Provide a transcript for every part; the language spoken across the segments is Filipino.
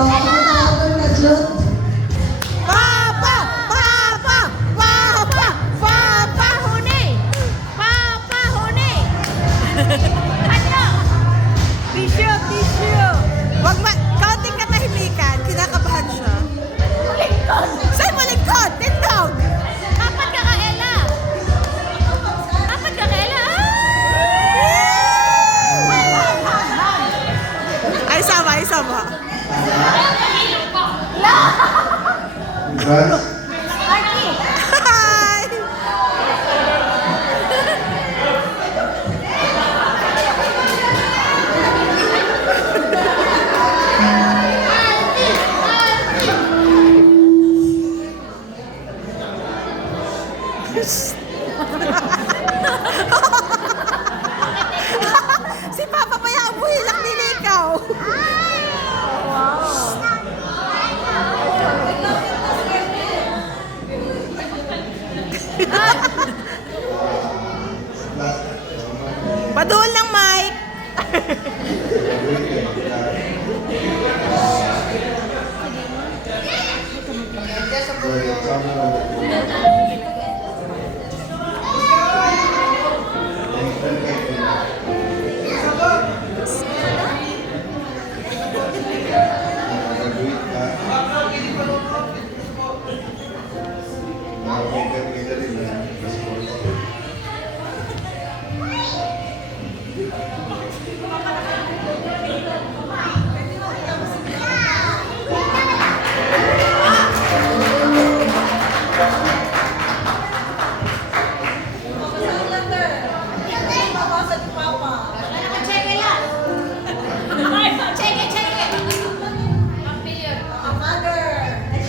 Tawag na Jud. Papa! Papa! Papa! Papa! Huni! Papa! Huni! Ano? Tissue! Tissue! Wag kaunting katahimikan. Kinakabahan siya. Malingkod! Saan malingkod? Tindog! Dapat ka kaela! Dapat ka kaela! Ay, sama! Ay, sama! Congrats. Hi! Si Papa pa yung buhilak din ikaw. Padul ng mic.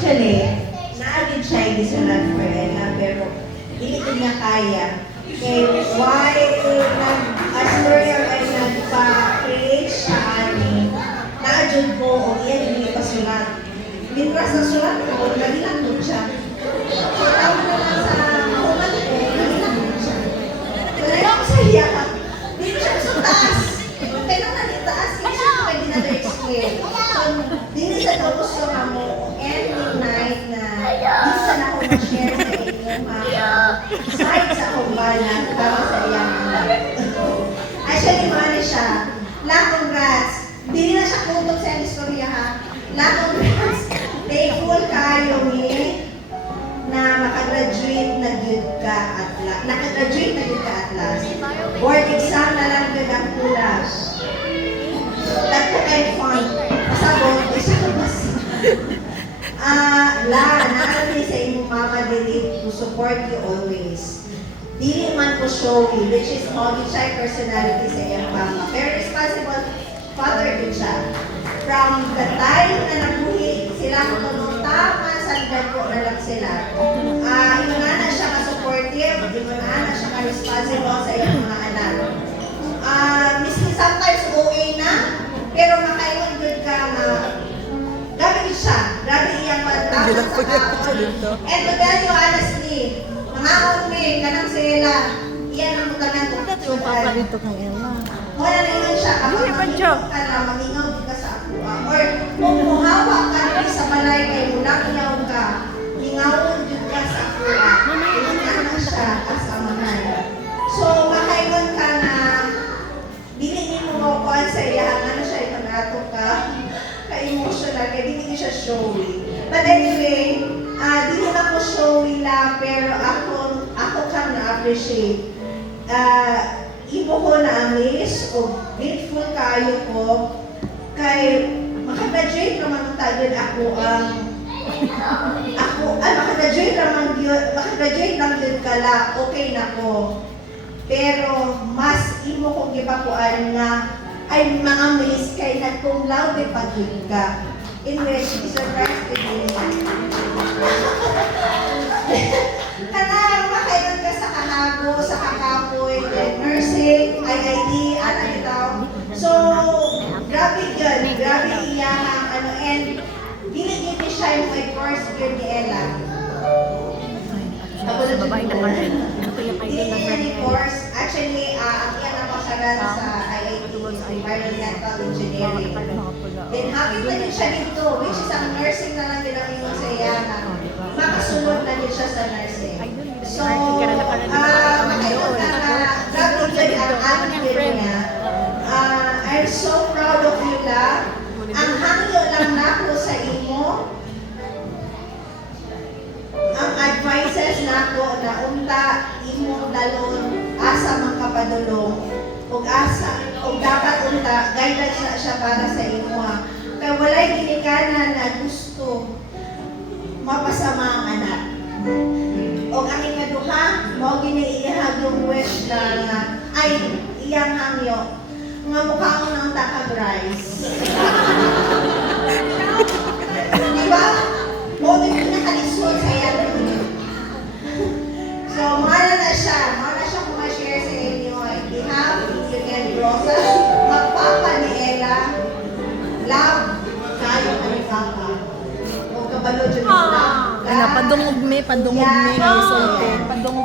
Actually, naagin siya yung isulat for Ella, pero hindi ko niya kaya. Kaya while nag-astroyer ay nagpa-create siya ani, naadyon ko o iyan hindi pa sulat. Mintras na sulat ko, nagilang mo siya. So, tawag na lang sa kauman ko, nagilang mo siya. So, nailang ko sa iya, hindi siya sa taas. Kailangan na taas, hindi siya pwede na explain. So, hindi siya tapos sa mo, ending night na isa na ako ma-share sa inyo mga side sa akong balat para sa iyang actually, mahal siya. Congrats. Hindi na siya kutok sa istorya ha. Congrats. Thankful kayo na makagraduate na good ka at last. Nakagraduate na good ka at last. Board exam na lang good ang kulas. That kind of fun. Pasabot, isa ka bas. Nakalagay sa inyong mama dili to support you always. Dili man po showy, which is all siya personality sa iyong mama. Very responsible father din siya. From the time na nabuhi sila kung tama sa ko na lang sila. Inuna siya ka-supportive, inuna siya ka-responsible sa iyong mga anak. Sometimes OA na, pero makaiwan good ka na grabe siya. Grabe iyang pagtapos sa kaon. And to tell you honestly, mga only, kanang sila, iyan ang mutanan ko. Yung papa dito kang Ella. Wala na yun siya. Kapag mag-ingaw ka na, mag-ingaw ka sa ako. Or kung muhawa ka rin sa balay kay mula ingaw ka, ingawon yun ka sa ako. Iyan na siya kasamahan. So, makaiwan ka na, dili mo kuhan sa iyahan, ano siya, ipanato ka, ka-emotional, kaya hindi siya showy. But anyway, dili na ko showy lang, pero ako kang na-appreciate. Ibo ko na-amaze o grateful kayo ko kay makagraduate naman tayo makagraduate lang din kala, okay na ko. Pero mas imo ko gipakuan nga ay mga miss kay nagkung laude pagod ka. In which is surprise to me. Kanang makailan ka sa kahago, sa kakapoy, nursing, IIT, ano ito. So, grabe yun. Grabe iyan ang ano. And, dili siya yung may course yun ni Ella. Sa babae na karin. Ito yung idol na Dili course. Actually, ang iyan ang pasaran sa IIT, Environmental Engineering. Then hapit na din siya dito, which is ang nursing na lang din ang ingon sa iya na makasunod na din siya sa nursing. So, makaingon na grabe yun ang attitude niya. I'm so proud of you, La. Ang hangyo lang nako sa imo, ang advices nako na unta imong dalon asa man kapadulong ug dapat unta guidance na siya para sa imo ha. Kaya walay ginikanan na gusto mapasama ang anak. O ang ikaduha, mao giniihag yung wish na ay iyang hangyo nga mukha ko ng takag-rice. Di ba? Mao din pinakalisod sa iya. So, mahal na siya kumashare sa inyo. On behalf of Julian Rosas, magpapa ni Ella, love kayo kay Papa. O kabalo dyan Ano, padungog me, na isulti. Padungog